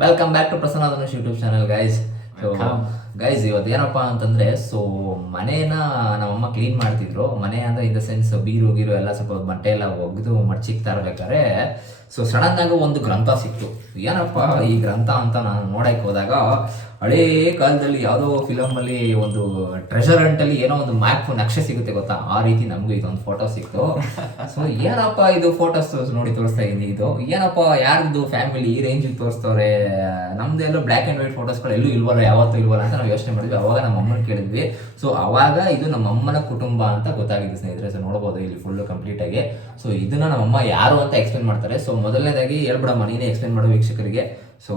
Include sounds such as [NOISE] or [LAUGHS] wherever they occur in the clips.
Welcome back to Prasanna Dhanush YouTube channel guys. Guys ಇವತ್ತು ಏನಪ್ಪ ಅಂತಂದ್ರೆ ಸೊ ಮನೇನ ನಮ್ಮಮ್ಮ ಕ್ಲೀನ್ ಮಾಡ್ತಿದ್ರು. ಮನೆ ಅಂದ್ರೆ ಇನ್ ದ ಸೆನ್ಸ್ ಬೀರು ಗೀರು ಎಲ್ಲ ಸ್ವಲ್ಪ ಬಟ್ಟೆ ಎಲ್ಲ ಒಗೆದು ಮಡ್ಚಿಕ್ತಾ ಇರ್ಬೇಕಾದ್ರೆ ಸೊ ಸಡನ್ ಆಗಿ ಒಂದು ಗ್ರಂಥ ಸಿಕ್ತು. ಏನಪ್ಪ ಈ ಗ್ರಂಥ ಅಂತ ನಾನು ನೋಡಕ್ ಹೋದಾಗ ಹಳೇ ಕಾಲದಲ್ಲಿ ಯಾವುದೋ ಫಿಲಮ್ ಅಲ್ಲಿ ಒಂದು ಟ್ರೆಷರ್ ಅಲ್ಲಿ ಏನೋ ಒಂದು ಮ್ಯಾಪ್ ನಕ್ಷೆ ಸಿಗುತ್ತೆ ಗೊತ್ತಾ? ಆ ರೀತಿ ನಮಗೂ ಇದೊಂದು ಫೋಟೋ ಸಿಕ್ತು. ಸೊ ಏನಪ್ಪ ಇದು ಫೋಟೋಸ್ ನೋಡಿ ತೋರಿಸ್ತಾ ಇದ್ದೀನಿ ಇದು? ಏನಪ್ಪ ಯಾರ್ದು ಫ್ಯಾಮಿಲಿ ಈ ರೇಂಜ್ ತೋರಿಸ್ತವ್ರೆ? ನಮ್ದು ಎಲ್ಲ ಬ್ಲಾಕ್ ಅಂಡ್ ವೈಟ್ ಫೋಟೋಸ್ಗಳು ಎಲ್ಲೂ ಇಲ್ವಲ್ಲ, ಯಾವತ್ತೂ ಇಲ್ವಲ್ಲ ಅಂತ ನಾವು ಯೋಚನೆ ಮಾಡಿದ್ವಿ. ಅವಾಗ ನಮ್ಮ ಅಮ್ಮನ ಕೇಳಿದ್ವಿ. ಸೊ ಅವಾಗ ಇದು ನಮ್ಮ ಅಮ್ಮನ ಕುಟುಂಬ ಅಂತ ಗೊತ್ತಾಗಿದೆ ಸ್ನೇಹಿತರೆ. ಸೊ ನೋಡಬಹುದು ಇಲ್ಲಿ ಫುಲ್ ಕಂಪ್ಲೀಟ್ ಆಗಿ. ಸೊ ಇದನ್ನ ನಮ್ಮಮ್ಮ ಯಾರು ಅಂತ ಎಕ್ಸ್ಪ್ಲೇನ್ ಮಾಡ್ತಾರೆ. ಸೊ ಮೊದಲನೇದಾಗಿ ಹೇಳ್ಬಿಡಮ್ಮ, ನೀನೇ ಎಕ್ಸ್ಪ್ಲೇನ್ ಮಾಡೋ ವೀಕ್ಷಕರಿಗೆ. ಸೊ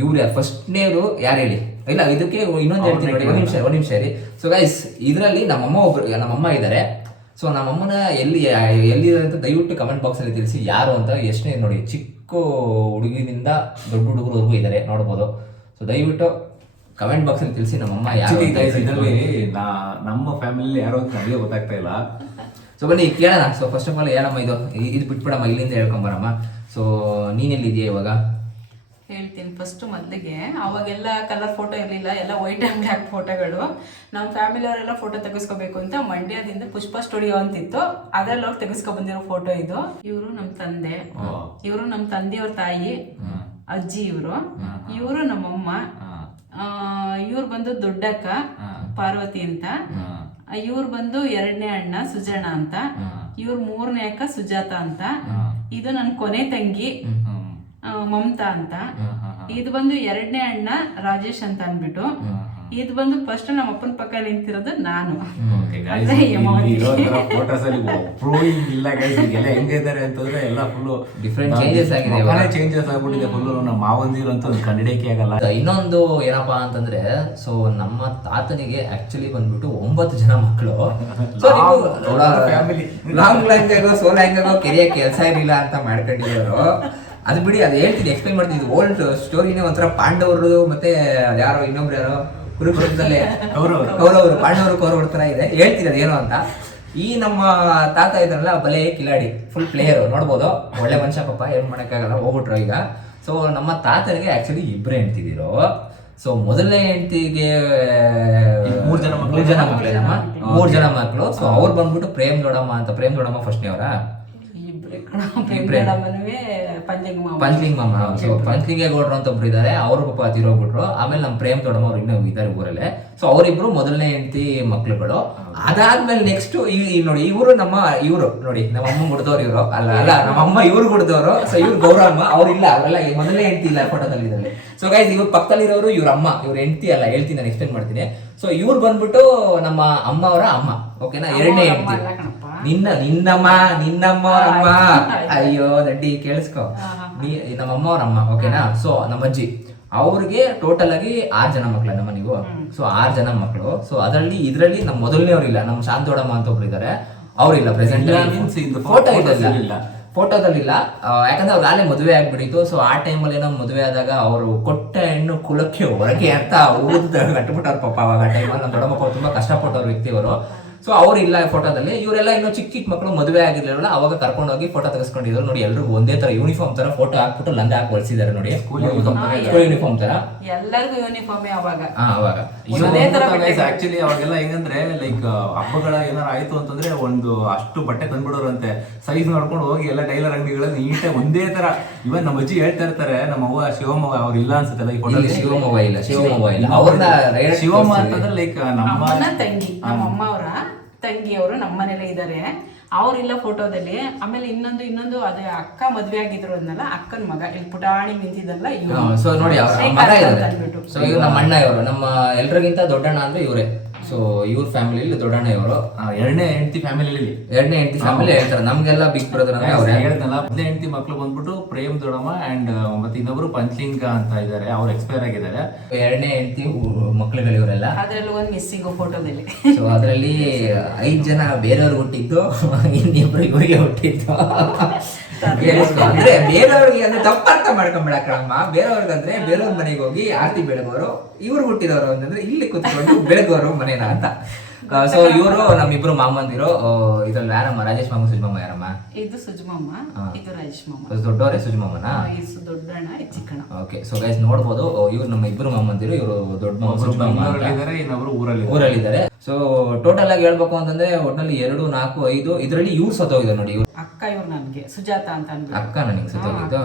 ಇವ್ರು ಯಾರು ಫಸ್ಟ್ನೇರು ಯಾರು ಹೇಳಿ? ಇಲ್ಲ ಇದಕ್ಕೆ ಇನ್ನೊಂದು ಹೇಳ್ತೀನಿ ನೋಡಿ ಒಂದು ನಿಮಿಷ ಒಂದು ನಿಮಿಷ ಹೇಳಿ ಸೊ ಗೈಸ್ ಇದರಲ್ಲಿ ನಮ್ಮಮ್ಮ ಒಬ್ರು ನಮ್ಮಮ್ಮ ಇದ್ದಾರೆ ಸೊ ನಮ್ಮಮ್ಮನ ಎಲ್ಲಿ ಎಲ್ಲಿದೆ ಅಂತ ದಯವಿಟ್ಟು ಕಮೆಂಟ್ ಬಾಕ್ಸಲ್ಲಿ ತಿಳಿಸಿ ಯಾರು ಅಂತ ಎಷ್ಟನೇ ನೋಡಿ ಚಿಕ್ಕ ಹುಡುಗಿನಿಂದ ದೊಡ್ಡ ಹುಡುಗರವರೆಗೂ ಇದ್ದಾರೆ ನೋಡ್ಬೋದು. ಸೊ ದಯವಿಟ್ಟು ಕಮೆಂಟ್ ಬಾಕ್ಸಲ್ಲಿ ತಿಳಿಸಿ ನಮ್ಮಮ್ಮ ಯಾರು ಇದ್ದಾರೆ ಇದ್ರಲ್ಲಿ ನಮ್ಮ ಫ್ಯಾಮಿಲಿ ಯಾರೋ ಅಂತ ನನಗೆ ಗೊತ್ತಾಗ್ತಾ ಇಲ್ಲ. ಸೊ ಬನ್ನಿ ಕೇಳೋಣ. ಸೊ ಫಸ್ಟ್ ಆಫ್ ಆಲ್ ಏನಮ್ಮ ಇದು? ಇದು ಬಿಟ್ಬಿಡಮ್ಮ ಇಲ್ಲಿಂದ ಹೇಳ್ಕೊಂಬರಮ್ಮ ಸೊ ನೀನೆಲ್ಲಿದೆಯಾ ಇವಾಗ? ಹೇಳ್ತೀನಿ ಫಸ್ಟ್ ಮೊದಲಿಗೆ. ಅವಾಗೆಲ್ಲ ಕಲರ್ ಫೋಟೋ ಇರಲಿಲ್ಲ ಎಲ್ಲ ವೈಟ್ ಆ್ಯಂಡ್ ಬ್ಲ್ಯಾಕ್ ಫೋಟೋಗಳು ನಮ್ಮ ಫ್ಯಾಮಿಲಿಯವರೆಲ್ಲ ಫೋಟೋ ತೆಗೆಸ್ಕೋಬೇಕು ಅಂತ ಮಂಡ್ಯದಿಂದ ಪುಷ್ಪ ಸ್ಟುಡಿಯೋ ಅಂತಿತ್ತು. ಅದ್ರಲ್ಲಿ ಹೋಗಿ ತೆಗೆಸ್ಕೊ ಬಂದಿರೋ ಫೋಟೋ ಇದು. ಇವರು ನಮ್ಮ ತಂದೆ. ಇವರು ನಮ್ಮ ತಂದೆಯವ್ರ ತಾಯಿ ಅಜ್ಜಿ ಇವರು. ಇವರು ನಮ್ಮಮ್ಮ. ಇವ್ರು ಬಂದು ದೊಡ್ಡಕ್ಕ ಪಾರ್ವತಿ ಅಂತ. ಇವ್ರು ಬಂದು ಎರಡನೇ ಅಣ್ಣ ಸುಜಣಾ ಅಂತ. ಇವ್ರು ಮೂರನೇ ಅಕ್ಕ ಸುಜಾತ ಅಂತ. ಇದು ನನ್ನ ಕೊನೆ ತಂಗಿ. ಮಮತಾ ಅಂತ. ಇದು ಬಂದು ಎರಡನೇ ಅಣ್ಣ ರಾಜೇಶ್ ಅಂತ ಅಂದ್ಬಿಟ್ಟು ಇದು ಬಂದು ಫಸ್ಟ್ ನಮ್ಮ ಅಪ್ಪನ ಪಕ್ಕ ನಿಂತಿರೋದು ನಾನು. ಫೋಟೋಸ್ ಅಲ್ಲಿ ಒಬ್ರು ಇಲ್ಲ ಗೈಸ್ ಎಲ್ಲ ಹೆಂಗಿದ್ದಾರೆ ಅಂತಂದ್ರೆ ಎಲ್ಲ ಫುಲ್ ಡಿಫ್ರೆಂಟ್ ಚೇಂಜಸ್ ಆಗಿದೆ. ಚೇಂಜಸ್ ಆಗ್ಬಿಟ್ಟಿದೆ ಫುಲ್ ನಮ್ಮ ಮಾವಂದಿರು ಅಂತ ಒಂದು ಕಂಡಿಡಿಕೆ ಆಗಲ್ಲ. ಇನ್ನೊಂದು ಏನಪ್ಪಾ ಅಂತಂದ್ರೆ ಸೊ ನಮ್ಮ ತಾತನಿಗೆ ಆಕ್ಚುಲಿ ಬಂದ್ಬಿಟ್ಟು ಒಂಬತ್ತು ಜನ ಮಕ್ಕಳು. Family. Long long so long career ಕೆಲಸ ಇರಲಿಲ್ಲ ಅಂತ ಮಾಡ್ಕೊಂಡಿದ್ರು ಅದು ಬಿಡಿ ಅದು ಹೇಳ್ತೀನಿ ಎಕ್ಸ್ಪ್ಲೈನ್ ಮಾಡ್ತೀನಿ. ಓಲ್ಡ್ ಸ್ಟೋರಿನೇ ಒಂಥರ ಪಾಂಡವರು ಮತ್ತೆ ಯಾರೋ ಇನ್ನೊಬ್ರು ಯಾರೋ ಕುರುಕ್ಷೇತ್ರದಲ್ಲಿ ಕೌರವರು. ಪಾಂಡವರು ಕೌರವರು ಥರ ಇದೆ. ಹೇಳ್ತೀನಿ ಅದೇನು ಅಂತ. ಈ ನಮ್ಮ ತಾತ ಇದ್ರಲ್ಲ ಬಲೆ ಕಿಲಾಡಿ ಫುಲ್ ಪ್ಲೇಯರು ನೋಡ್ಬೋದು. ಒಳ್ಳೆ ಮನುಷ್ಯ ಪಾಪ ಏನು ಮಾಡೋಕ್ಕಾಗಲ್ಲ ಹೋಗ್ಬಿಟ್ರು ಈಗ. ಸೊ ನಮ್ಮ ತಾತನಿಗೆ ಆಕ್ಚುಲಿ ಇಬ್ಬರು ಹೆಣ್ತಿದ್ದೀರು ಸೊ ಮೊದಲನೇ ಹೆಂಡತಿಗೆ ಮೂರು ಜನ ಮಕ್ಕಳು ಮೂರ್ ಜನ ಮಕ್ಕಳು ಮೂರು ಜನ ಮಕ್ಕಳು ಸೊ ಅವ್ರು ಬಂದ್ಬಿಟ್ಟು ಪ್ರೇಮ್ ದೊಡಮ್ಮ ಅಂತ ಪ್ರೇಮ್ ದೊಡಮ್ಮ ಫಸ್ಟ್ನೇ ಅವರ? ಪಂಚ್ಲಿಂಗ್ ಮಾಮ ಸೊ ಪಂಚ್ಲಿಂಗೆ ಗೌಡ್ರು ಅಂತ ಒಬ್ರು ಇದ್ದಾರೆ ಅವ್ರ ಪಾಪ ತೀರೋಗ್ಬಿಟ್ರು. ಆಮೇಲೆ ನಮ್ಮ ಪ್ರೇಮ್ ದೊಡ್ಡಮ್ಮ ಅವ್ರು ಇನ್ನೂ ಇದ್ದಾರೆ ಊರಲ್ಲೇ. ಸೊ ಅವರಿಬ್ರು ಮೊದಲನೇ ಹೆಂಡತಿ ಮಕ್ಳುಗಳು. ಅದಾದ್ಮೇಲೆ ನೆಕ್ಸ್ಟ್ ಈ ನೋಡಿ ಇವರು ನಮ್ಮ ಇವರು ನೋಡಿ ನಮ್ಮ ಅಮ್ಮ ಹುಡ್ದವ್ರು ಇವರು. ಅಲ್ಲ ಅಲ್ಲ ನಮ್ಮ ಅಮ್ಮ ಇವ್ರು ಗುಡ್ದವ್ರು ಸೊ ಇವ್ರು ಗೌರಮ್ಮ ಅವ್ರು ಇಲ್ಲ ಅವರೆಲ್ಲ ಮೊದಲನೇ ಹೆಂಡತಿ ಇಲ್ಲ ಫೋಟೋದಲ್ಲಿ ಇದ್ದಾರೆ ಸೊ ಗೈಸ್ ಇವ್ರ ಪಕ್ಕದಲ್ಲಿರೋರು ಇವ್ರ ಅಮ್ಮ. ಇವ್ರ ಹೆಂಡತಿ ಅಲ್ಲ ಹೇಳ್ತೀನಿ ನಾನು ಎಕ್ಸ್ಪ್ಲೇನ್ ಮಾಡ್ತೀನಿ. ಸೊ ಇವ್ರು ಬಂದ್ಬಿಟ್ಟು ನಮ್ಮ ಅಮ್ಮ. ಅವರ ಅಮ್ಮ ಓಕೆನಾ ಎರಡನೇ ಹೆಂಡತಿ. ನಿನ್ನ ನಿನ್ನಮ್ಮ ನಿನ್ನಮ್ಮ ಅಮ್ಮ ಅಯ್ಯೋ ದಡ್ಡಿ ಕೇಳಿಸ್ಕೊ. ನೀ ನಮ್ಮ ಅಮ್ಮ ಅವ್ರ ಅಮ್ಮ ಓಕೆನಾ? ಸೊ ನಮ್ಮ ಅಜ್ಜಿ ಅವ್ರಿಗೆ ಟೋಟಲ್ ಆಗಿ ಆರ್ ಜನ ಮಕ್ಳು ನಮ್ಮ ನೀವು. ಸೊ ಆರ್ ಜನ ಮಕ್ಕಳು ಸೊ ಅದರಲ್ಲಿ ಇದರಲ್ಲಿ ನಮ್ಮ ಮೊದಲನೇವ್ರಿಲ್ಲ ನಮ್ಮ ಶಾಂತೋಡಮ್ಮ ಅಂತ ಒಬ್ರು ಇದ್ದಾರೆ ಅವ್ರಿಲ್ಲ ಪ್ರೆಸೆಂಟ್ ಇಲ್ಲ ಫೋಟೋ ಇಲ್ಲ. ಫೋಟೋದಲ್ಲಿಲ್ಲ ಯಾಕಂದ್ರೆ ಅವ್ರು ಅಲ್ಲೇ ಮದುವೆ ಆಗ್ಬಿಟ್ಟಿತ್ತು. ಸೊ ಆ ಟೈಮಲ್ಲಿ ಏನೋ ಮದುವೆ ಆದಾಗ ಅವರು ಕೊಟ್ಟ ಹೆಣ್ಣು ಕುಲಕ್ಕೆ ಹೊರಗೆ ಅಂತ ಊದ ಕಟ್ಬಿಟ್ಟವ್ರು ಪಾಪ ಅವಾಗ ಆ ಟೈಮಲ್ಲಿ ನಮ್ಮ ದೊಡ್ಡಮ್ಮ ತುಂಬಾ ಕಷ್ಟಪಟ್ಟವ್ರು ವ್ಯಕ್ತಿ ಅವರು ಸೊ ಅವ್ರು ಇಲ್ಲ ಫೋಟೋದಲ್ಲಿ ಇವರೆಲ್ಲ ಇನ್ನೂ ಚಿಕ್ಕ ಚಿಕ್ಕ ಮಕ್ಕಳು ಮದುವೆ ಆಗಿರಲಿಲ್ಲ. ಅವಾಗ ಕರ್ಕೊಂಡು ಹೋಗಿ ಫೋಟೋ ತೆಗೆಸ್ಕೊಂಡಿದ್ರು. ನೋಡಿ ಎಲ್ರಿಗೂ ಒಂದೇ ತರ ಯೂನಿಫಾರ್ಮ್ ತರ ಫೋಟೋ ಹಾಕ್ಬಿಟ್ಟು ಲಂಗ ಹಾಕಿ ಬಳಸಿದ್ದಾರೆ ನೋಡಿ. ಸ್ಕೂಲ್ ಯೂನಿಫಾರ್ಮ್ ತರ ಎಲ್ಲರಿಗೂ ಯೂನಿಫಾರ್ಮೇ ಅವಾಗ. ಹಾ ಅವಾಗ. ಆಕ್ಚುಲಿ ಅವಾಗೆಲ್ಲ ಹೆಂಗಂದ್ರೆ ಲೈಕ್ ಹಬ್ಬಗಳ ಏನಾರ ಆಯ್ತು ಅಂತಂದ್ರೆ ಒಂದು ಅಷ್ಟು ಬಟ್ಟೆ ತಂದ್ಬಿಡೋರಂತೆ. ಸೈಜ್ ನೋಡ್ಕೊಂಡು ಹೋಗಿ ಎಲ್ಲ ಟೈಲರ್ ಅಂಗಡಿಗಳಲ್ಲಿ ನೀಟಾಗಿ ಒಂದೇ ತರ. ಇವನ್ ನಮ್ಮ ಅಜ್ಜಿ ಹೇಳ್ತಾ ಇರ್ತಾರೆ ನಮ್ಮ ಅವ್ವ ಶಿವಮ್ಮ ಅವ್ರು ಇಲ್ಲ ಅನ್ಸುತ್ತಲ್ಲ ಈ ಫೋಟೋದಲ್ಲಿ ಶಿವಮೊಗ್ಗ ಇಲ್ಲ ಶಿವಮೊಗ್ಗ ಇಲ್ಲ. ಅವ್ರನ್ನ ಶಿವಮೊಗ್ಗ. ಅಂತಂದ್ರೆ ಲೈಕ್ ನಮ್ಮ ತಂಗಿ ನಮ್ಮ ಅಮ್ಮ ಅವರ ತಂಗಿಯವರು ನಮ್ಮನೇಲೆ ಇದ್ದಾರೆ ಅವರಿಲ್ಲ ಫೋಟೋದಲ್ಲಿ ಆಮೇಲೆ ಇನ್ನೊಂದು ಇನ್ನೊಂದು ಅದೇ ಅಕ್ಕ ಮದ್ವೆ ಆಗಿದ್ರು ಅದ್ನಲ್ಲ ಅಕ್ಕನ ಮಗ ಇಲ್ಲಿ ಪುಟಾಣಿ ನಿಂತಿದ್ದಲ್ಲ ಇವ್ರು. ಸೊ ನೋಡಿ ಅವ್ರ ಶ್ರೀಕಾಂತ್ ಮಗ ಇದ್ದಾರೆ ಅಂದ್ಬಿಟ್ಟು. ಸೊ ಇವ್ರು ನಮ್ಮ ಅಣ್ಣ ಇವರು ನಮ್ಮ ಎಲ್ರಿಗಿಂತ ದೊಡ್ಡಣ್ಣ ಅಂದ್ರೆ ಇವರೇ. ಸೊ ಇವ್ರ ಫ್ಯಾಮಿಲಿಲಿ ದೊಡ್ಡಣ್ಣ ಇವರು. ಆ, ಎರಡನೇ ಹೆಂಡತಿ ಫ್ಯಾಮಿಲಿಯಲ್ಲಿ ಎರಡನೇ ಹೆಂಡತಿ ಫ್ಯಾಮಿಲಿ ಹೇಳ್ತಾರೆ. ನಮ್ಗೆಲ್ಲ ಬಿಗ್ ಬ್ರದರ್ ಅಂದ್ರೆ ಅವ್ರೆ. ಹೇಳ್ದಲ್ಲ ಮೊದಲನೇ ಹೆಂಡತಿ ಮಕ್ಳು ಬಂದ್ಬಿಟ್ಟು ಪ್ರೇಮ್ ದೊಡಮ್ಮ ಅಂಡ್ ಮತ್ತೆ ಇನ್ನೊಬ್ರು ಪಂಚಲಿಂಗ ಅಂತ ಇದ್ದಾರೆ ಅವ್ರು ಎಕ್ಸ್ಪೈರ್ ಆಗಿದ್ದಾರೆ. ಎರಡನೇ ಹೆಂಡತಿ ಮಕ್ಕಳುಗಳು ಇವರೆಲ್ಲ. ಅದರಲ್ಲಿ ಒಂದು ಮಿಸ್ಸಿಂಗ್ ಫೋಟೋದಲ್ಲಿ ಸೊ ಅದರಲ್ಲಿ ಐದು ಜನ ಬೇರೆಯವ್ರು ಹುಟ್ಟಿದ್ದು ಇನ್ನಿಬ್ರು ಇವರಿಗೆ ಹುಟ್ಟಿದ್ದು. ಅಂದ್ರೆ ಬೇರೆಯವ್ರಿಗೆ ಅಂದ್ರೆ ತಪ್ಪರ್ಥ ಮಾಡ್ಕೊಂಬೇಡ ಕಣಮ್ಮ. ಬೇರೆಯವ್ರಿಗಂದ್ರೆ ಬೇರೆಯವ್ರ ಮನೆಗೆ ಹೋಗಿ ಆರತಿ ಬೆಳಗೋರು ಇವ್ರು ಹುಟ್ಟಿದವರು ಅಂತಂದ್ರೆ ಇಲ್ಲಿ ಕುತ್ಕೊಂಡು ಬೆಳಗೋರು ಮನೇನ ಅಂತ. ಸೊ ಇವರು ನಮ್ಮಿಬ್ರು ಮಾಮಂದಿರು ಇದ್ರಲ್ಲಿ ಯಾರಮ್ಮ? ರಾಜೇಶ್ ಮಾಮ ಸುಜ್ಮಮ್ಮ ಯಾರಮ್ಮ? ಇದು ಸುಜ್ಮಮ್ಮ. ಇದು ರಾಜೇಶ್ ಮಾಮ. ದೊಡ್ಡವರೇ ಸುಜ್ಮಮ್ಮನ ಇದು ದೊಡ್ಡಣ್ಣ ಚಿಕ್ಕಣ್ಣ. ಓಕೆ ಸೊ ಗೈಸ್ ನೋಡ್ಬೋದು ಇವ್ರು ನಮ್ಮ ಇಬ್ರು ಮಾಮಂದಿರು ಇವರು ದೊಡ್ಡ ಮಾಮ ಸುಜ್ಮಮ್ಮ ಇನ್ನೊಬ್ರು ಊರಲ್ಲಿ ಊರಲ್ಲಿದ್ದಾರೆ. ಸೊ ಟೋಟಲ್ ಆಗಿ ಹೇಳ್ಬೇಕು ಅಂತಂದ್ರೆ ಒಟ್ನಲ್ಲಿ ಎರಡು ನಾಲ್ಕು ಐದು ಇದರಲ್ಲಿ ಇವ್ರು ಸತ್ತೋಗಿದ್ದಾರೆ ನೋಡಿ ಇವ್ರು. ಅಕ್ಕ ಇವ್ರು ನನ್ಗೆ ಸುಜಾತ ಅಂತ ಅಂದ್ಬಿಟ್ಟು. ಅಕ್ಕ ನನಗೆ ಸತ್ತೋಗಿದ್ದು?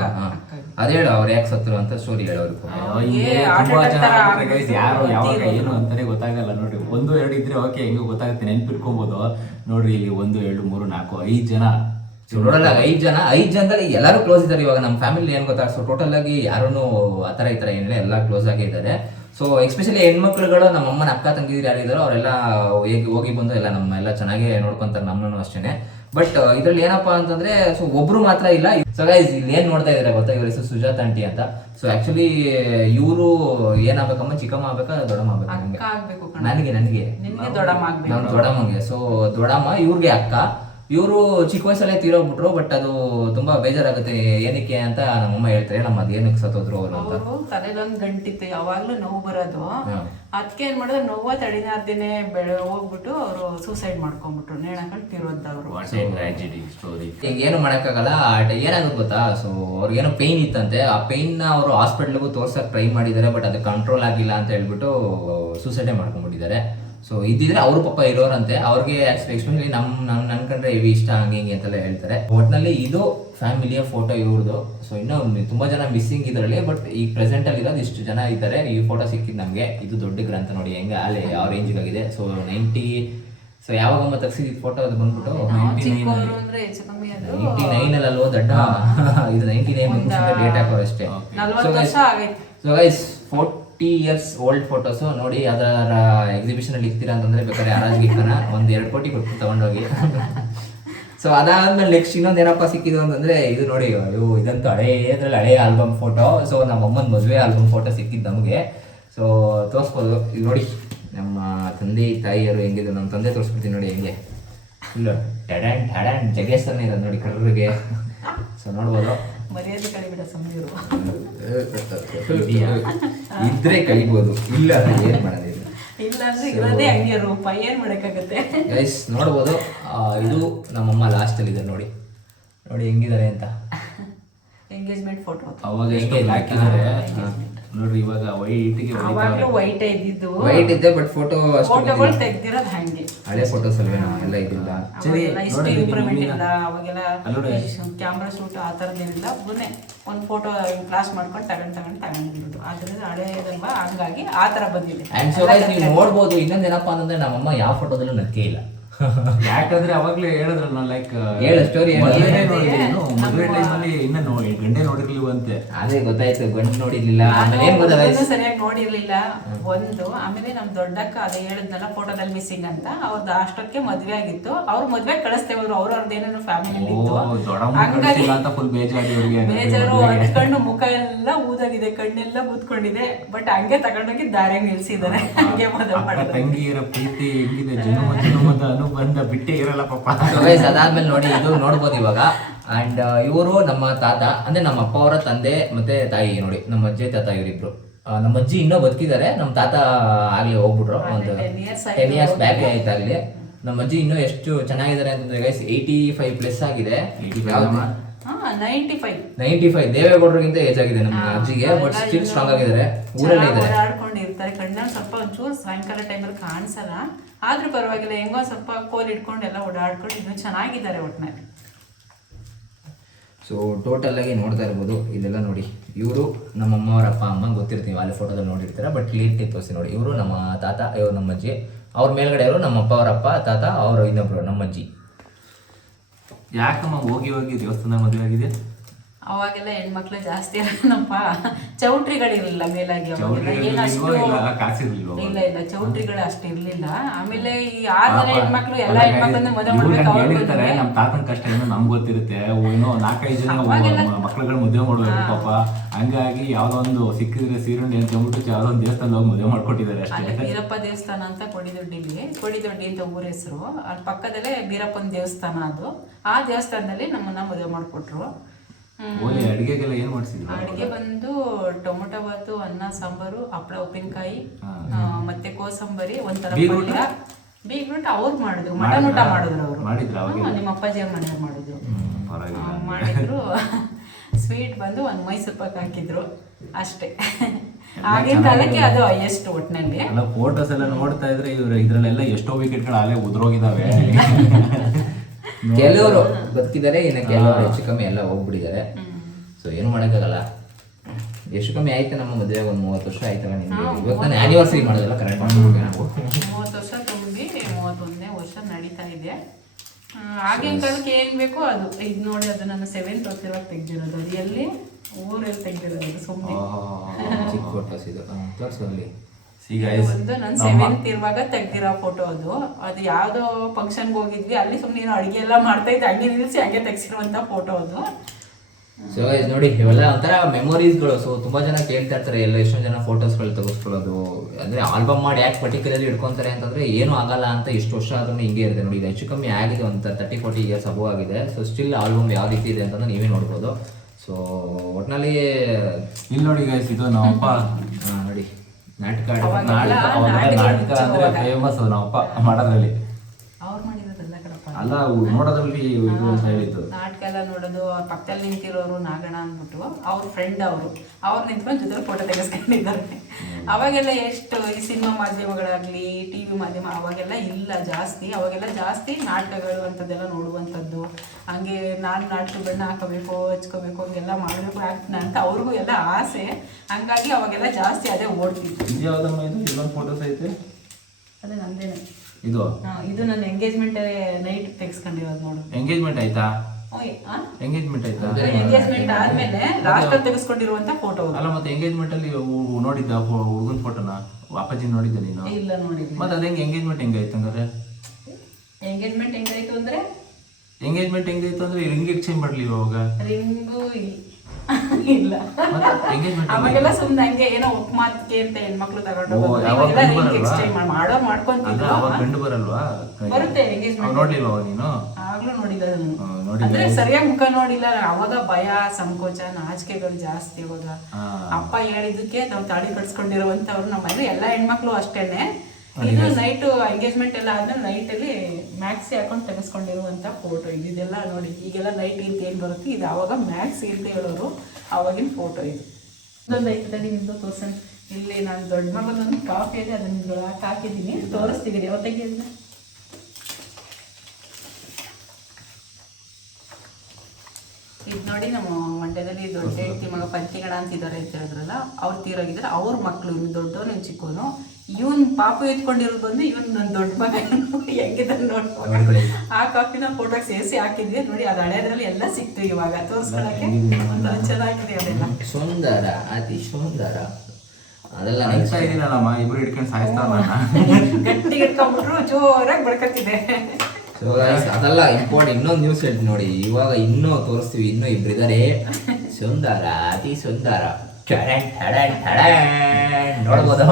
ಅದೇ ಹೇಳು ಅವ್ರು ಯಾಕೆ ಸತ್ರು ಅಂತ ಸ್ಟೋರಿ ಹೇಳೋರು ಹಿಂಗೆ ಏ, ತುಂಬಾ ಆಟ ಜನ ಆಡ್ತಾರ, ಆಗ್ಬಿಟ್ರೆ guys ಯಾರು ಯಾವಾಗ. ಏನು ಅಂತಾನೆ ಗೊತ್ತಾಗಲ್ಲ ನೋಡಿ ಒಂದು ಎರಡು ಇದ್ರೆ ಓಕೆ ಹೆಂಗೋ ಗೊತ್ತಾಗುತ್ತೆ ನೆನ್ಪಿಟ್ಕೊಬೋದು. ನೋಡ್ರಿ ಇಲ್ಲಿ ಒಂದು ಎರಡು ಮೂರು ನಾಲ್ಕು ಐದು ಜನ. ನೋಡಲ್ಲ ಐದ್ ಜನ ಐದ್ ಜನದಲ್ಲಿ ಎಲ್ಲರೂ ಕ್ಲೋಸ್ ಇದ್ದಾರೆ ಇವಾಗ. ನಮ್ಮ ಫ್ಯಾಮಿಲಿ ಏನ್ ಗೊತ್ತಾ ಸೊ ಟೋಟಲ್ ಆಗಿ ಯಾರೂ ಆತರ ಈ ತರ ಏನಿಲ್ಲ ಎಲ್ಲ ಕ್ಲೋಸ್ ಆಗಿ ಇದ್ದಾರೆ. ಸೊ ಎಸ್ಪೆಷಲಿ ಹೆಣ್ಮಕ್ಳುಗಳು ನಮ್ಮ ಅಮ್ಮನ ಅಕ್ಕ ತಂಗಿದ್ರು ಯಾರಿದ್ದಾರೋ ಅವರೆಲ್ಲ ಹೇಗೆ ಹೋಗಿ ಬಂದು ಎಲ್ಲ ನಮ್ಮ ಎಲ್ಲ ಚೆನ್ನಾಗಿ ನೋಡ್ಕೊಂತಾರೆ ನಮ್ಮನ್ನು ಅಷ್ಟೇನೆ. ಬಟ್ ಇದ್ರಲ್ಲಿ ಏನಪ್ಪಾ ಅಂತಂದ್ರೆ ಸೊ ಒಬ್ರು ಮಾತ್ರ ಇಲ್ಲ. ಸೊ ಗೈಸ್ ಇಲ್ಲಿ ಏನ್ ನೋಡ್ತಾ ಇದಾರೆ ಗೊತ್ತಾ? ಇವ್ರ ಹೆಸರು ಸುಜಾತ ಆಂಟಿ ಅಂತ. ಸೊ ಆಕ್ಚುಲಿ ಇವರು ಏನಾಗ್ಬೇಕಮ್ಮ? ಚಿಕ್ಕಮ್ಮ ಆಗ್ಬೇಕಾ ದೊಡ್ಡಮ್ಮ ಆಗ್ಬೇಕಾ ನನಗೆ ನನಗೆ. ನಮ್ ದೊಡ್ಡಮ್ಮಗೆ. ಸೊ ದೊಡ್ಡಮ್ಮ ಇವ್ರಿಗೆ ಅಕ್ಕ. ಇವರು ಚಿಕ್ಕ ವಯಸ್ಸಲ್ಲೇ ತೀರೋಗ್ಬಿಟ್ರು ಬಟ್ ಅದು ತುಂಬಾ ಬೇಜಾರಾಗುತ್ತೆ ಏನಕ್ಕೆ ಅಂತ ನಮ್ಮಮ್ಮ ಹೇಳ್ತಾರೆ. ನಮ್ಮ ಅದೇನಕ್ಕೆ ಸತ್ತೋದ್ರು ಅವರು ಅಂತ. ಅವರು ತಲೆಲೊಂದು ಗಂಟಿತ್ತು ಯಾವಾಗ್ಲೂ ನೋವು ಬರೋದು. ಅದಕ್ಕೆ ಏನ್ ಮಾಡಿದ್ರೆ ನೋವ ತಡಿನಾರ್ದಿನೇ ಬೆಳೆ ಹೋಗ್ಬಿಟ್ಟು ಅವರು ಸೂಸೈಡ್ ಮಾಡ್ಕೊಂಡ್ಬಿಟ್ರು ನೇಣಕಂಡು ಇರೋದವರು ತೀರೋದವ್ರು ಸ್ಟೋರಿ ಈಗ ಏನು ಮಾಡೋಕ್ಕಾಗಲ್ಲ ಆ ಏನಾಗುತ್ತೆ ಗೊತ್ತಾ? ಸೊ ಅವ್ರಿಗೇನೋ ಪೇಯ್ನ್ ಇತ್ತಂತೆ. ಆ ಪೇಯ್ನ್ನ ಅವರು ಹಾಸ್ಪಿಟ್ಲಿಗೂ ತೋರ್ಸಕ್ಕೆ ಟ್ರೈ ಮಾಡಿದ್ದಾರೆ ಬಟ್ ಅದು ಕಂಟ್ರೋಲ್ ಆಗಿಲ್ಲ ಅಂತ ಹೇಳ್ಬಿಟ್ಟು ಸೂಸೈಡೇ ಮಾಡ್ಕೊಂಡ್ಬಿಟ್ಟಿದ್ದಾರೆ. ಸೊ ಇದ್ದಿದ್ರೆ ಅವ್ರ ಪಾಪ ಇರೋರಂತೆ. ಅವ್ರಿಗೆ ಎಸ್ಪೆಷಲಿ ನಮ್ ನಮ್ ನನ್ ಕಂಡ್ರೆ ಇವಿ ಇಷ್ಟ ಹಂಗೆ ಹಿಂಗೆ ಅಂತೆಲ್ಲ ಹೇಳ್ತಾರೆ. ಒಟ್ನಲ್ಲಿ ಇದು ಫ್ಯಾಮಿಲಿಯ ಫೋಟೋ ಇವ್ರದ್ದು ಸೊ ಇನ್ನೂ ತುಂಬಾ ಜನ ಮಿಸ್ಸಿಂಗ್ ಇದರಲ್ಲಿ ಬಟ್ ಈಗ ಪ್ರೆಸೆಂಟ್ ಅಲ್ಲಿ ಇರೋದು ಇಷ್ಟು ಜನ ಇದ್ದಾರೆ. ಈ ಫೋಟೋ ಸಿಕ್ಕಿದ್ ನಮಗೆ. ಇದು ದೊಡ್ಡ ಗ್ರಂಥ ನೋಡಿ ಹೆಂಗೆ ಅಲ್ಲಿ ಯಾವ ರೇಂಜ್ ಆಗಿದೆ. ಸೊ ನೈಂಟಿ ಸೊ ಯಾವಾಗಮ್ಮ ತೆಗ್ಸಿದ್ ಫೋಟೋ ಅದು ಬಂದ್ಬಿಟ್ಟು ನೈಂಟಿ ನೈನ್ ಅಲ್ಲಲ್ವ ದಡ್ಡ? [LAUGHS] ಇದು ನೈಂಟಿ ನೈನ್ ಡೇಟ್ ಹಾಕೋರು ಅಷ್ಟೇ so guys forty years old photos ನೋಡಿ ಅದರ ಎಕ್ಸಿಬಿಷನ್ ಅಲ್ಲಿ ಇರ್ತೀರಾ ಅಂತಂದ್ರೆ ಬೇಕಾದ್ರೆ ಯಾರಾಜ್ ಗಿಕ್ಕನ ಒಂದ್ ಎರಡು ಕೋಟಿ ಕೊಟ್ಟು ತಗೊಂಡೋಗಿ. ಸೊ ಅದಾದ್ಮೇಲೆ ನೆಕ್ಸ್ಟ್ ಇನ್ನೊಂದು ಏನಪ್ಪ ಸಿಕ್ಕಿದ್ದು ಅಂತಂದ್ರೆ ಇದು ನೋಡಿ ಇವು ಇದಂತೂ ಹಳೆಯದ್ರಲ್ಲಿ ಹಳೆಯ ಆಲ್ಬಮ್ ಫೋಟೋ ಸೊ ನಮ್ಮ ಅಮ್ಮನ ಮದುವೆ ಆಲ್ಬಮ್ ಫೋಟೋ ಸಿಕ್ಕಿದ್ದು ನಮಗೆ. ಸೊ ತೋರಿಸ್ಬೋದು. ಇದು ನೋಡಿ, ನಮ್ಮ ತಂದೆ, ತಾಯಿಯರು ಹೆಂಗಿದ್ರು ನಮ್ಮ ತಂದೆ ತೋರಿಸ್ಬಿಡ್ತೀನಿ ನೋಡಿ ಹೆಂಗೆ. ಇಲ್ಲ ಟ್ಯಾಡ್ಯಾಂಡ್ ಟ್ಯಾಡ್ಯಾಂಡ್ ಜಗೇಸನ್ ಇರೋದು ನೋಡಿ ಕರ್ರಿಗೆ ಸೊ ನೋಡ್ಬೋದು. ಮರ್ಯಾದೆ ಕಳಿಬಿಡ ಸಮೀರು ಇದ್ರೆ ಕಲಿಬೋದು. ಇಲ್ಲ ಅಂದ್ರೆ ಏನ್ ಮಾಡೋದಿಲ್ಲ ಇಲ್ಲ ಅಂದ್ರೆ ಇರೋದೇ ಹಂಗೆ ರೂಪ. ಏನ್ ಮಾಡಕ್ಕಾಗತ್ತೆ? ಗೈಸ್ ನೋಡ್ಬೋದು. ಆ, ಇದು ನಮ್ಮಮ್ಮ ಲಾಸ್ಟ್ ಅಲ್ಲಿ ಇದೆ ನೋಡಿ. ನೋಡಿ ಹೆಂಗಿದ್ದಾರೆ ಅಂತ. ಎಂಗೇಜ್ಮೆಂಟ್ ಫೋಟೋ ಅವಾಗ ಎಷ್ಟು ಹೆಂಗೆ ಬ್ಲ್ಯಾಕ್ ಇದ್ದಾರೆ ಹಾ. ನೋಡ್ರಿ ಇವಾಗ ವೈಟ್ಗೆ ಅವಾಗ್ಲೂ ವೈಟ್ ಇದ್ದಿದ್ದು. ವೈಟ್ ಇದ್ದೆ ಬಟ್ ಫೋಟೋ ಅಷ್ಟು ಫೋಟೋಗಳು ತೆಗ್ದಿರೋದು ಹಂಗೆ. ಹಳೆ ಫೋಟೋಸ್ ಎಲ್ಲ ಇದಿಲ್ಲ ಅವಾಗೆಲ್ಲ ಇಷ್ಟು ಇಂಪ್ರೂವ್ಮೆಂಟ್ ಇಲ್ಲ. ಅವಾಗೆಲ್ಲ ಅಲ್ಲೋಡಿ. ಕ್ಯಾಮ್ರಾ ಶೂಟ್ ಆ ಒಂದ್ ಬುನೆ ಒಂದು ಫೋಟೋ ಕ್ಲಾಸ್ ಮಾಡ್ಕೊಂಡು ತಗೊಂಡ್ ತಗೊಂಡ್ ತಗೊಂಡಿರೋದು ಆದ್ರಿಂದ ಹಳೆಯದಲ್ವಾ ಹಂಗಾಗಿ ಆ ಥರ ಬಂದಿದೆ. ಸೊ ನೀವು ನೋಡ್ಬೋದು. ಇನ್ನೊಂದು ಏನಪ್ಪಾ ಅಂತಂದ್ರೆ ನಮ್ಮಮ್ಮ ಯಾವ ಫೋಟೋದಲ್ಲೂ ನಕ್ಕೆ ಇಲ್ಲ. [LAUGHS] ಯಾಕಂದ್ರೆ ಅವಾಗ್ಲೇ ಹೇಳಿದ್ರಲ್ಲ ಲೈಕ್ ಹೇಳು story ಏನು? ಮದುವೆ ಟೈಮಲ್ಲಿ ಇನ್ನ ನೋಡಿ ಗಂಡೆ ನೋಡಿರ್ಲಿವಂತೆ ಅದೇ ಗೊತ್ತಾಯ್ತು ಗಂಡು ನೋಡಿರ್ಲಿಲ್ಲ ಆಮೇಲೆ ಏನ್ ಗೊತ್ತಾ guys? ಸರಿಯಾಗಿ ನೋಡಿರ್ಲಿಲ್ಲ ಒಂದು ಆಮೇಲೆ ನಮ್ ದೊಡ್ಡಕ್ಕ ಅದೇ ಹೇಳಿದ್ನಲ್ಲ ಫೋಟೋದಲ್ಲಿ ಮಿಸ್ಸಿಂಗ್ ಅಂತ ಅವ್ರದ್ದು ಅಷ್ಟೊಕ್ಕೆ ಮದ್ವೆ ಆಗಿತ್ತು. ಅವ್ರ ಮದ್ವೆ ಕಳಿಸ್ತೇವೆ ಅವ್ರು ಅವ್ರದ್ದು ಏನೇನು ಫ್ಯಾಮಿಲಿ ಓ ಇತ್ತು. ದೊಡ್ಡಮ್ಮ ಹಂಗಾಗಿ ಕಳಿಸಿಲ್ಲ ಅಂತ ಫುಲ್ ಬೇಜಾರು ಅವ್ರಿಗೆ ಬೇಜಾರು ಕಣ್ಣು ಮುಖ ಎಲ್ಲ ಊದಾಗಿದೆ ಕಣ್ಣೆಲ್ಲ ಊದ್ಕೊಂಡಿದೆ ಬಟ್ ಹಂಗೆ ತಗೊಂಡೋಗಿ ದಾರಿಯಾಗಿ ನಿಲ್ಸಿದ್ದಾರೆ. ಹಂಗೆ ಮದುವೆ ಅಕ್ಕ ತಂಗಿಯರ ಪ್ರೀತಿ ಹೆಂಗಿದೆ? ಜನ್ಮ ಜನ್ಮದ ಅನುಬಂಧ ಬಿಟ್ಟೇ ಇರಲ್ಲ ಪಾಪ. ಅದಾದ್ಮೇಲೆ ನೋಡಿ ಇದು ನೋಡ್ಬೋದು ಇವಾಗ. ಅಂಡ್ ಇವರು ನಮ್ಮ ತಾತ ಅಂದ್ರೆ ನಮ್ಮ ಅಪ್ಪ ಅವರ ತಂದೆ ಮತ್ತೆ ತಾಯಿ ನೋಡಿ ನಮ್ಮ ಅಜ್ಜಿ ತಾತ ಇವರಿಬ್ರು. ನಮ್ಮ ಅಜ್ಜಿ ಇನ್ನೂ ಬದುಕಿದ್ದಾರೆ. ನಮ್ಮ ತಾತ ಆಗ್ಲಿ ಹೋಗ್ಬಿಟ್ರು. ಒಂದು 10 years ಆಯ್ತು. ಟೆನ್ ಇಯರ್ಸ್ ಬ್ಯಾಕ್ ಆಯ್ತಾಗ್ಲಿ ನಮ್ಮ ಅಜ್ಜಿ ಇನ್ನೂ ಎಷ್ಟು ಚೆನ್ನಾಗಿದ್ದಾರೆ ಅಂತಂದ್ರೆ ಗೈಸ್ ಏಯ್ಟಿ ಫೈವ್ ಪ್ಲಸ್ ಆಗಿದೆ 85 ಹಾ ನೈಂಟಿ ಫೈವ್ ನೈಂಟಿ ಫೈವ್ ದೇವೇಗೌಡರಿಗಿಂತ ಏಜ್ ಆಗಿದೆ ನಮ್ಮ ಅಜ್ಜಿಗೆ ಬಟ್ ಸ್ಟಿಲ್ ಸ್ಟ್ರಾಂಗ್ ಆಗಿದ್ದಾರೆ. ಊರಲ್ಲೇ ಇದ್ದಾರೆ. ಓಡಾಡ್ಕೊಂಡು ಇರ್ತಾರೆ ಕಣ್ಣಲ್ಲಿ ಸ್ವಲ್ಪ ಒಂಚೂರು ಸಾಯಂಕಾಲ ಟೈಮಲ್ಲಿ ಕಾಣಿಸಲ್ಲ. ಆದರೂ ಪರವಾಗಿಲ್ಲ ಹೆಂಗೋ ಸ್ವಲ್ಪ ಕೋಲ್ ಇಟ್ಕೊಂಡು ಎಲ್ಲ ಓಡಾಡ್ಕೊಂಡು ಇನ್ನೂ ಚೆನ್ನಾಗಿದ್ದಾರೆ ಒಟ್ಟಿನಲ್ಲಿ ಸೊ ಟೋಟಲ್ ಆಗಿ ನೋಡ್ತಾ ಇರ್ಬೋದು. ಇದೆಲ್ಲ ನೋಡಿ ಇವರು ನಮ್ಮ ಅಮ್ಮ ಅವ್ರ ಅಪ್ಪ ಅಮ್ಮ ಗೊತ್ತಿರ್ತೀವಿ ಅಲ್ಲಿ ಫೋಟೋದಲ್ಲಿ ನೋಡಿರ್ತಾರೆ ಬಟ್ ಕ್ಲಿಯರ್ ತೋರಿಸಿ ನೋಡಿ. ಇವರು ನಮ್ಮ ತಾತ ಇವರು ನಮ್ಮ ಅಜ್ಜಿ ಅವ್ರ ಮೇಲ್ಗಡೆ ಇವರು ನಮ್ಮ ಅಪ್ಪ ಅವ್ರ ಅಪ್ಪ ತಾತ ಅವರು ಇನ್ನೊಬ್ರು ನಮ್ಮ ಅಜ್ಜಿ. ಯಾಕಮ್ಮ ಹೋಗಿ ಹೋಗಿ ದೇವಸ್ಥಾನ ಮದುವೆ ಆಗಿದೆ? ಅವಾಗೆಲ್ಲ ಹೆಣ್ಮಕ್ಳು ಜಾಸ್ತಿ ಏನಪ್ಪ ಚೌಟ್ರಿಗಳಿರಲಿಲ್ಲ ಮೇಲಾಗಿ ಅವಾಗೆಲ್ಲ. ಏನಷ್ಟು ಇಲ್ಲ ಇಲ್ಲ ಚೌಟ್ರಿಗಳು ಅಷ್ಟು ಇರ್ಲಿಲ್ಲ. ಆಮೇಲೆ ಈ ಆರು ಜನ ಹೆಣ್ಮಕ್ಳು ಎಲ್ಲ ಹೆಣ್ಮಕ್ಳನ್ನ ಮದುವೆ ಮಾಡ್ಬೇಕು ಅವ್ರು ಹೇಳಿರ್ತಾರೆ ನಮ್ ತಾತನ ಕಷ್ಟ ಏನೋ ನಮ್ಗೆ ಗೊತ್ತಿರುತ್ತೆ. ಏನೋ ನಾಲ್ಕೈದು ಜನ ಮಕ್ಳುಗಳು ಮದುವೆ ಮಾಡ್ಬೇಕು ಪಾಪ. ಹಂಗಾಗಿ ಯಾವ್ದೋ ಒಂದು ಸಿಕ್ಕಿದ್ರೆ ಸೀರುಂಡಿ ಅಂತ ಹೇಳ್ಬಿಟ್ಟು ಯಾವ್ದೋ ಒಂದು ದೇವಸ್ಥಾನ ಹೋಗಿ ಮದುವೆ ಮಾಡ್ಕೊಟ್ಟಿದ್ದಾರೆ ಅಷ್ಟೇ. ಬೀರಪ್ಪ ದೇವಸ್ಥಾನ ಅಂತ ಕೊಡಿದೊಡ್ಡಿಲಿ. ಕೊಡಿದೊಡ್ಡಿ ಅಂತ ಊರ ಹೆಸರು. ಅಲ್ಲಿ ಪಕ್ಕದಲ್ಲೇ ಬೀರಪ್ಪನ ದೇವಸ್ಥಾನ ಅದು. ಆ ದೇವಸ್ಥಾನದಲ್ಲಿ ನಮ್ಮನ್ನ ಮದುವೆ ಮಾಡಿಕೊಟ್ರು. ಓಲಿ ಅಡಿಗೆಗೆಲ್ಲ ಏನು ಮಾಡ್ಸಿದ್ರು? ಅಡುಗೆ ಬಂದು ಟೊಮೊಟೊ ಬಾತು ಅನ್ನ ಸಾಂಬಾರು ಹಪ್ಪಳ ಉಪ್ಪಿನಕಾಯಿ ಮತ್ತೆ ಕೋಸಂಬರಿ ಒಂಥರ? ಪಲ್ಯ. ಬೀಗ್ರೂಟ ಅವ್ರು ಮಾಡಿದ್ರು. ಮಟನ್ ಊಟ ಮಾಡಿದ್ರು ಅವರು. ನಿಮ್ಮ ಅಪ್ಪಾಜಿ ಅವ್ರ ಮನೆಯವ್ರು ಮಾಡಿದ್ರು. ಮಾಡಿದ್ರು. [LAUGHS] ಸ್ವೀಟ್ ಬಂದು ಒಂದು ಮೈಸೂರು ಪಾಕ್ ಹಾಕಿದ್ರು. ಅಷ್ಟೇ. ಆಗಿನ ಕಾಲಕ್ಕೆ ಅದು ಹೈಯೆಸ್ಟ್ ಒಟ್ಟಿನಲ್ಲಿ ಎಲ್ಲ ಫೋಟೋಸ್ ಎಲ್ಲ ನೋಡ್ತಾ ಇದ್ರೆ ಇವ್ರು ಇದ್ರಲ್ಲೆಲ್ಲ ಎಷ್ಟೋ ವಿಕೆಟ್ಗಳು ಅಲ್ಲೇ ಉದ್ರೋಗಿದಾವೆ. [LAUGHS] ಕೆಲವರು ಬದುಕಿದ್ದಾರೆ ಇನ್ನು ಕೆಲವರು ಹೆಚ್ಚು ಕಮ್ಮಿ ಎಲ್ಲ ಹೋಗ್ಬಿಟ್ಟಿದ್ದಾರೆ. ಸೊ ಏನು ಮಾಡೋಕ್ಕಾಗಲ್ಲ. ಎಷ್ಟು ಕಮ್ಮಿ ಆಯ್ತು ನಮ್ಮ ಮದುವೆ ಒಂದು ಮೂವತ್ತು ವರ್ಷ ಆಯ್ತಲ್ಲ ನಿಮ್ಗೆ? ಇವತ್ತು ನಾನು ಆನಿವರ್ಸರಿ ಮಾಡೋದಲ್ಲ ಕರೆಕ್ಟ್ ನಾವು? ಮೂವತ್ತು ವರ್ಷ ತುಂಬಿ ಮೂವತ್ತೊಂದನೇ ವರ್ಷ ನಡೀತಾ ಇದೆ. ಆಗಿನ ಕಾಲಕ್ಕೆ ಏನ್ ಬೇಕೋ ಅದು. ಇದು ನೋಡಿ ಅದು ನಾನು ಸೆವೆಂತ್ ಓದ್ತಿರುವಾಗ ತೆಗ್ದಿರೋದು. ಅದು ಎಲ್ಲಿ? ಊರಲ್ಲಿ ತೆಗ್ದಿರೋದು ಸುಮ್ಮನೆ ಚಿಕ್ಕ ಫೋಟೋಸ್ ಇದು. ತೋರಿಸೋಲ್ಲಿ ಈಗ ಒಂದು ನಾನು ಸೆವೆಂತ್ ಇರುವಾಗ ತೆಗ್ದಿರೋ ಫೋಟೋ ಅದು. ಅದು ಯಾವುದೋ ಫಂಕ್ಷನ್ಗೆ ಹೋಗಿದ್ವಿ ಅಲ್ಲಿ ಸುಮ್ಮನೆ ಅಡುಗೆ ಎಲ್ಲ ಮಾಡ್ತಾ ಇದ್ದೆ ಹಂಗೆ ನಿಲ್ಲಿಸಿ ಹಂಗೆ ತೆಗ್ಸಿರುವಂಥ ಫೋಟೋ ಅದು. ಸೊ ಗೈಸ್ ನೋಡಿ ಇವೆಲ್ಲ ಒಂಥರ ಮೆಮೊರೀಸ್ಗಳು ಸೊ ತುಂಬಾ ಜನ ಕೇಳ್ತಾ ಇರ್ತಾರೆ ಎಲ್ಲ ಎಷ್ಟೊಂದು ಜನ ಫೋಟೋಸ್ಗಳು ತೆಗೆಸ್ಕೊಳ್ಳೋದು. ಅಂದ್ರೆ ಆಲ್ಬಮ್ ಮಾಡಿ ಯಾಕೆ ಪರ್ಟಿಕ್ಯುಲರ್ಲಿ ಇಟ್ಕೊಂತಾರೆ ಅಂತಂದ್ರೆ ಏನು ಆಗಲ್ಲ ಅಂತ ಇಷ್ಟು ವರ್ಷ ಆದ್ರೂ ಹಿಂಗೆ ಇರುತ್ತೆ. ನೋಡಿ ಇದು ಹೆಚ್ಚು ಕಮ್ಮಿ ಆಗಿದೆ ಒಂದು ತರ್ಟಿ ಫೋರ್ಟಿ ಇಯರ್ಸ್ ಅಬೋ ಆಗಿದೆ. ಸೊ ಸ್ಟಿಲ್ ಆಲ್ಬಮ್ ಯಾವ ರೀತಿ ಇದೆ ಅಂತಂದ್ರೆ ನೀವೇ ನೋಡ್ಬೋದು. ಸೊ ಒಟ್ನಲ್ಲಿ ಇಲ್ಲಿ ನೋಡಿ ಗೈಸ್ ಇದು ನಮ್ಮಪ್ಪ ಆ, ನೋಡಿ. ನಾಟಕ ನಾಟಕ ಅಂದ್ರೆ ಫೇಮಸ್ ನಮ್ಮಪ್ಪ ಮಾಡೋದ್ರಲ್ಲಿ. ಅಲ್ಲ ನೋಡೋದ್ರಲ್ಲಿ ಇದು ಅಂತ ಹೇಳಿದ್ದು. ನಾಟಕ ಎಲ್ಲ ನೋಡೋದು ಅವ್ರ ಪಕ್ಕದಲ್ಲಿ ನಿಂತಿರೋರು ನಾಗಣ ಅಂದ್ಬಿಟ್ಟು ಅವ್ರ ಫ್ರೆಂಡ್ ಅವರು. ಅವ್ರು ನಿಂತ್ಕೊಂಡು ಜೊತೆ ಫೋಟೋ ತೆಗೆಸ್ಕೊಂಡಿದ್ದಾರೆ. ಅವಾಗೆಲ್ಲ ಎಷ್ಟು ಈ ಸಿನಿಮಾ ಮಾಧ್ಯಮಗಳಾಗ್ಲಿ ಟಿ ವಿ ಮಾಧ್ಯಮ ಅವಾಗೆಲ್ಲ ಇಲ್ಲ ಜಾಸ್ತಿ. ಅವಾಗೆಲ್ಲ ಜಾಸ್ತಿ ನಾಟಕಗಳು ಅಂಥದ್ದೆಲ್ಲ ನೋಡುವಂಥದ್ದು. ಹಂಗೆ ನಾನು ಬಣ್ಣ ಹಾಕೋಬೇಕು ಹಚ್ಕೋಬೇಕು ಹಂಗೆಲ್ಲ ಮಾಡಬೇಕು ಆಗ್ತಾನೆ ಅಂತ ಅವ್ರಿಗೂ ಎಲ್ಲ ಆಸೆ. ಹಂಗಾಗಿ ಅವಾಗೆಲ್ಲ ಜಾಸ್ತಿ ಅದೇ ಓಡ್ತಿತ್ತು. ಯಾವ್ದಮ್ಮ ಇದು? ಇಲ್ಲೊಂದು ಫೋಟೋಸ್ ಐತೆ? ಅದೇ ನಂದೇನೆ. ಇದು? ಇದು ನನ್ನ ಎಂಗೇಜ್ಮೆಂಟ್ ನೈಟ್ ತೆಗೆಸ್ಕೊಂಡಿರೋದು ನೋಡು. ಎಂಗೇಜ್ಮೆಂಟ್ ಆಯ್ತಾ? ಎಂಗೇಜ್ಮೆಂಟ್ ಆಯ್ತಾ? ಎಂಗೇಜ್ಮೆಂಟ್ ಆದ್ಮೇಲೆ ಲಾಸ್ಟ್ ತೆಗೆಸ್ಕೊಂಡಿರುವಂತ ಫೋಟೋ ಅಲ್ಲ ಮತ್ತೆ ಎಂಗೇಜ್ಮೆಂಟ್ ಅಲ್ಲಿ ನೋಡಿದ್ದ ಹುಡುಗನ ಫೋಟೋನ ಅಪ್ಪಾಜಿ ನೋಡಿದ್ದೆ ನೀನು? ಇಲ್ಲ ನೋಡಿದ್ವಿ ಮತ್ತೆ ಅದೇ ಹೆಂಗೆ ಎಂಗೇಜ್ಮೆಂಟ್ ಹೆಂಗಾಯ್ತು ಅಂದ್ರೆ ಎಂಗೇಜ್ಮೆಂಟ್ ಹೆಂಗಾಯ್ತು ಅಂದ್ರೆ? ಎಂಗೇಜ್ಮೆಂಟ್ ಹೆಂಗಾಯ್ತು ಅಂದ್ರೆ ರಿಂಗ್ ಎಕ್ಸ್ಚೇಂಜ್ ಮಾಡ್ಲಿ ಇವಾಗ ರಿಂಗು ಇಲ್ಲ. ಅವಾಗೆಲ್ಲ ಸುಮ್ನೆ ಹಂಗೆ ಏನೋ ಹೆಣ್ಮಕ್ಳು ತಗೊಂಡು ಎಕ್ಸ್ಚೇಂಜ್ ಮಾಡೋ ಮಾಡ್ಕೊಂತಿದ್ರು. ಅವಾಗ ಕಂಡು ಬರಲ್ವಾ? ಬರುತ್ತೆ ಎಂಗೇಜ್ಮೆಂಟ್ ನೋಡ್ಲಿಲ್ವಾ ನೀನು? ಆಗ್ಲೂ ನೋಡಿಲ್ಲ ಅಂದ್ರೆ ಸರಿಯಾಗಿ ಮುಖ ನೋಡಿಲ್ಲ. ಅವಾಗ ಭಯ ಸಂಕೋಚ ನಾಚಿಕೆಗಳು ಜಾಸ್ತಿ ಅವಾಗ. ಅಪ್ಪ ಹೇಳಿದಕ್ಕೆ ನಾವು ತಾಳಿ ಕಟ್ಸ್ಕೊಂಡಿರುವಂತವ್ರು ನಮ್ಮ ಎಲ್ಲ ಹೆಣ್ಮಕ್ಳು ಅಷ್ಟೇನೆ. ಇದು ನೈಟ್ ಎಂಗೇಜ್ಮೆಂಟ್ ಎಲ್ಲ ಆದ್ರೆ ನೈಟ್ ಅಲ್ಲಿ ಮ್ಯಾಕ್ಸಿ ಹಾಕೊಂಡು ತೆಗೆಸ್ಕೊಂಡಿರುವಂತ ಫೋಟೋ ಇದು. ಇದೆಲ್ಲ ನೋಡಿ, ಈಗೆಲ್ಲ ನೈಟ್ ಅಂತ ಏನ್ ಬರುತ್ತೆ? ಇದು ಅವಾಗ ಮ್ಯಾಕ್ಸ್ ಅಂತ ಹೇಳೋರು ಅವಾಗಿನ ಫೋಟೋ ಇದು. ಇದೊಂದು ಐತದ ನಿಮ್ದು ತೋರ್ಸನ್ ಇಲ್ಲಿ ನಾನು ದೊಡ್ಡ ಮಗನ ಕಾಫಿ ಇದೆ, ಅದನ್ನ ಹಾಕಿದ್ದೀನಿ. ತೋರಿಸ್ತಿದ್ದೀನಿ ಯಾವತ್ತಾಗಿ ಅದನ್ನ ಇದು ನೋಡಿ ನಮ್ಮ ಮಂಡ್ಯದಲ್ಲಿ ದೊಡ್ಡ ಹೆಂಡತಿ ಮಗ ಪಂಚಿಗಣ ಅಂತ ಇದ್ದಾರೆ ಅಂತ ಹೇಳಿದ್ರಲ್ಲ, ಅವ್ರು ತೀರೋಗಿದ್ದಾರೆ. ಅವ್ರ ಮಕ್ಳು ದೊಡ್ಡವ್ರು ದೊಡ್ಡವನು ಚಿಕ್ಕವನು ಇವನ್ ಪಾಪು ಎತ್ಕೊಂಡಿರೋದು ಬಂದು ಇವನ್ ನನ್ನ ದೊಡ್ಡ ಮಗ. ಹೆಂಗಿದ್ದಾನೆ ನೋಡ್ಕೊಂಡು ಆ ಕಾಫಿನ ಫೋಟೋ ಸೇರಿಸಿ ಹಾಕಿದ್ವಿ. ನೋಡಿ ಅದು ಹಳೆಯದ್ರಲ್ಲಿ ಎಲ್ಲ ಸಿಕ್ತು ಇವಾಗ. ತೋರಿಸ್ಕೊಳಕ್ಕೆ ಒಂಥರ ಚೆನ್ನಾಗಿದೆ ಅದೆಲ್ಲ. ಸುಂದರ ಅತಿ ಸುಂದರ. ಅದೆಲ್ಲ ಸಾಯ್ತಾ ಇದೀನಲ್ಲಮ್ಮ ಇಬ್ರು ಹಿಡ್ಕೊಂಡು ಸಾಯಿಸ್ತಾ ಗಟ್ಟಿ ಇಟ್ಕೊಂಡ್ಬಿಟ್ರು ಜೋರಾಗಿ ಬಡ್ಕತ್ತಿದೆ. guys, ಅದಲ್ಲ ಇಂಪಾರ್ಟೆಂಟ್ ಇನ್ನೊಂದು ನ್ಯೂಸ್ ಹೇಳ್ತೀನಿ ನೋಡಿ. ಇವಾಗ ಇನ್ನೂ ತೋರಿಸ್ತೀವಿ ಇನ್ನೂ ಇಬ್ರಿದ್ದಾರೆ ಸುಂದರ ಅತಿ ಸುಂದರ. ನೋಡ್ಬೋದು.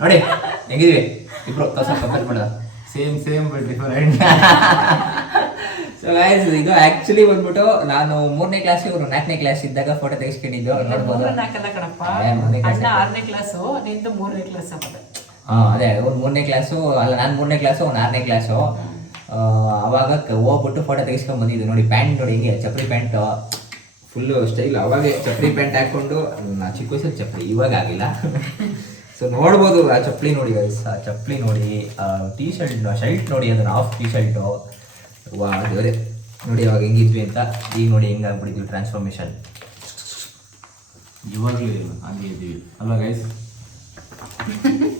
ನೋಡಿ ಹೆಂಗಿದ್ವಿ? ಇಬ್ರು ಕಂಪೇರ್ ಮಾಡ ಸೇಮ್ ಸೇಮ್ ಬಿಡ್ರಿ ಸೊ ಗೈಸ್ ಇದು ಆಕ್ಚುಲಿ ಬಂದ್ಬಿಟ್ಟು ನಾನು ಮೂರನೇ ಕ್ಲಾಸ್ ಇವರು ನಾಲ್ಕನೇ ಕ್ಲಾಸ್ ಇದ್ದಾಗ ಫೋಟೋ ತೆಗಿಸ್ಕೊಂಡಿದ್ದು. ನೋಡ್ಬೋದು. ಆರನೇ ಕ್ಲಾಸು ನಿಂದು ಮೂರನೇ ಕ್ಲಾಸ್ ಹಾ ಅದೇ ಒಂದು ಮೂರನೇ ಕ್ಲಾಸು ಅಲ್ಲ ನಾನು ಮೂರನೇ ಕ್ಲಾಸು ಒಂದು ಆರನೇ ಕ್ಲಾಸು ಅವಾಗ ಹೋಗ್ಬಿಟ್ಟು ಫೋಟೋ ತೆಗಿಸ್ಕೊಂಡ್ ಬಂದಿದ್ದು. ನೋಡಿ ಪ್ಯಾಂಟ್ ನೋಡಿ ಹಿಂಗೆ ಚಪ್ರಿ ಪ್ಯಾಂಟ್ ಫುಲ್ಲು ಸ್ಟೈಲ್ ಅವಾಗೆ ಚಪ್ಪಲಿ ಪ್ಯಾಂಟ್ ಹಾಕೊಂಡು ನಾನು ಚಿಕ್ಕ ವಯಸ್ಸಲ್ಲಿ ಚಪ್ಪಲಿ ಇವಾಗ ಆಗಿಲ್ಲ. ಸೊ ನೋಡ್ಬೋದು ಆ ಚಪ್ಪಲಿ ನೋಡಿ ಗೈಸ್ ಆ ಚಪ್ಪಲಿ ನೋಡಿ ಟೀ ಶರ್ಟ್ ಶರ್ಟ್ ನೋಡಿ ಅದನ್ನ ಆಫ್ ಟೀ ಶರ್ಟು ವಾ ದೇವರೇ. ನೋಡಿ ಅವಾಗ ಹೆಂಗಿದ್ವಿ ಅಂತ. ಈಗ ನೋಡಿ ಹೆಂಗಾಗ್ಬಿಟ್ಟಿದ್ವಿ ಟ್ರಾನ್ಸ್ಫಾರ್ಮೇಶನ್ ಇವಾಗಲೂ ಹಂಗೆ ಇದ್ದೀವಿ. ಅಲ್ವಾ ಗೈಸ್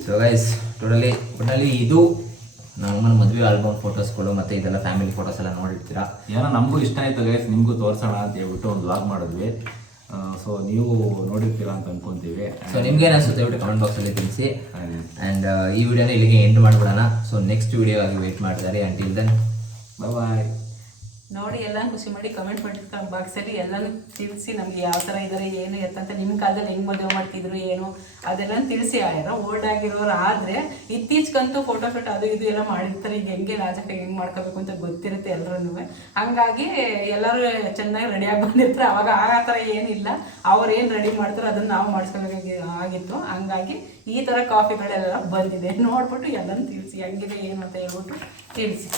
ಸೊ ಗೈಸ್ ಟೋಟಲಿ ಒಟ್ಟಿನಲ್ಲಿ ಇದು ನಮ್ಮನ ಮದುವೆ ಆಲ್ಬಮ್ ಫೋಟೋಸ್ಗಳು ಮತ್ತೆ ಇದೆಲ್ಲ ಫ್ಯಾಮಿಲಿ ಫೋಟೋಸ್ ಎಲ್ಲ ನೋಡಿರ್ತೀರಾ? ಏನೋ ನಮಗೂ ಇಷ್ಟ ಆಯ್ತು ಗೈಸ್ ನಿಮಗೂ ತೋರಿಸೋಣ ಅಂತ ಹೇಳ್ಬಿಟ್ಟು ಒಂದು ವ್ಲಾಗ್ ಮಾಡಿದ್ವಿ. ಸೊ ನೀವು ನೋಡಿರ್ತೀರಾ ಅಂತ ಅನ್ಕೊಂತೀವಿ. ಸೊ ನಿಮ್ಗೆ ಅನಿಸುತ್ತೆ ಹೇಳ್ಬಿಟ್ಟು ಕಮೆಂಟ್ ಬಾಕ್ಸಲ್ಲಿ ತಿಳಿಸಿ. ಆ್ಯಂಡ್ ಈ ವಿಡಿಯೋನ ಇಲ್ಲಿಗೆ ಎಂಡ್ ಮಾಡ್ಬಿಡೋಣ. ಸೊ ನೆಕ್ಸ್ಟ್ ವಿಡಿಯೋ ಆಗಿ ವೇಟ್ ಮಾಡ್ತಾರೆ. ಅಂಟಿಲ್ ದೆನ್ ಬಾಯ್ ನೋಡಿ ಎಲ್ಲ ಖುಷಿ ಮಾಡಿ ಕಮೆಂಟ್ ಮಾಡಿರ್ತಾರೆ ಬಾಕ್ಸಲ್ಲಿ ಎಲ್ಲನೂ ತಿಳಿಸಿ ನಮ್ಗೆ ಯಾವ ಥರ ಇದ್ದಾರೆ ಏನು ಎತ್ತಂತ ನಿಮ್ಮ ಕಾಲದಲ್ಲಿ ಹೆಂಗೆ ಮದುವೆ ಮಾಡ್ತಿದ್ರು, ಏನು ಅದೆಲ್ಲ ತಿಳಿಸಿ. ಯಾರೋ ಓಲ್ಡ್ ಆಗಿರೋರು ಆದರೆ ಇತ್ತೀಚೆಗಂತೂ ಫೋಟೋ ಶೂಟ್ ಅದು ಇದು ಎಲ್ಲ ಮಾಡಿರ್ತಾರೆ. ಈಗ ಹೆಂಗೆ ರಾಜಕ್ಕೆ ಹೆಂಗೆ ಮಾಡ್ಕೋಬೇಕು ಅಂತ ಗೊತ್ತಿರುತ್ತೆ ಎಲ್ಲರೂ ಹಾಗಾಗಿ ಎಲ್ಲರೂ ಚೆನ್ನಾಗಿ ರೆಡಿಯಾಗಿ ಬಂದಿರ್ತಾರೆ. ಅವಾಗ ಆ ಥರ ಏನಿಲ್ಲ. ಅವ್ರು ಏನು ರೆಡಿ ಮಾಡ್ತಾರೋ ಅದನ್ನು ನಾವು ಮಾಡಿಸ್ಕೋಬೇಕಾಗಿ ಆಗಿತ್ತು. ಹಂಗಾಗಿ ಈ ಥರ ಕಾಫಿಗಳೆಲ್ಲ ಬಂದಿದೆ. ನೋಡ್ಬಿಟ್ಟು ಎಲ್ಲನೂ ತಿಳಿಸಿ. ಹೆಂಗಿದೆ, ಏನು ಅಂತ ಹೇಳ್ಬಿಟ್ಟು ತಿಳಿಸಿ.